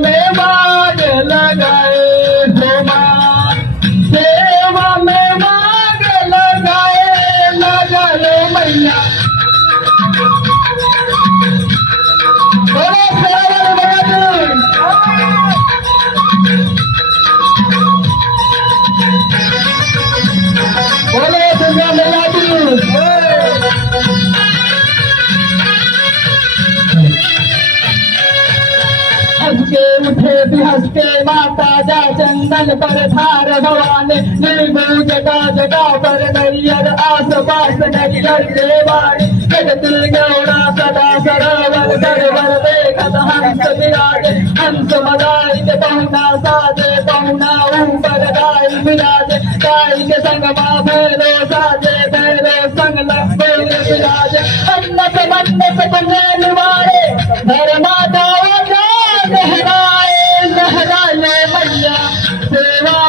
में मांग लगाए हो माँ, सेवा में मांग लगाए लगाए मैया। बोलो शेरावाली मैया की, बोलो दुर्गा मैया की। हंस के उठे भी हंस के माता जा चंदन पर धार भवानी, नींबू जगा जगा पर नरियर आस पास नरियर देवारी, जगती गौड़ा सदा सरोवर सरवर देखत हंस विराजे, हंस मदाई के पहुना साजे पहुना ऊपर गाय विराजे, गाय के संग माँ भैरो साजे भैरो संग लक्ष्मी विराजे, मन्नत पुण्य निवारे धर माता लहराए लहराए मैया, सेवा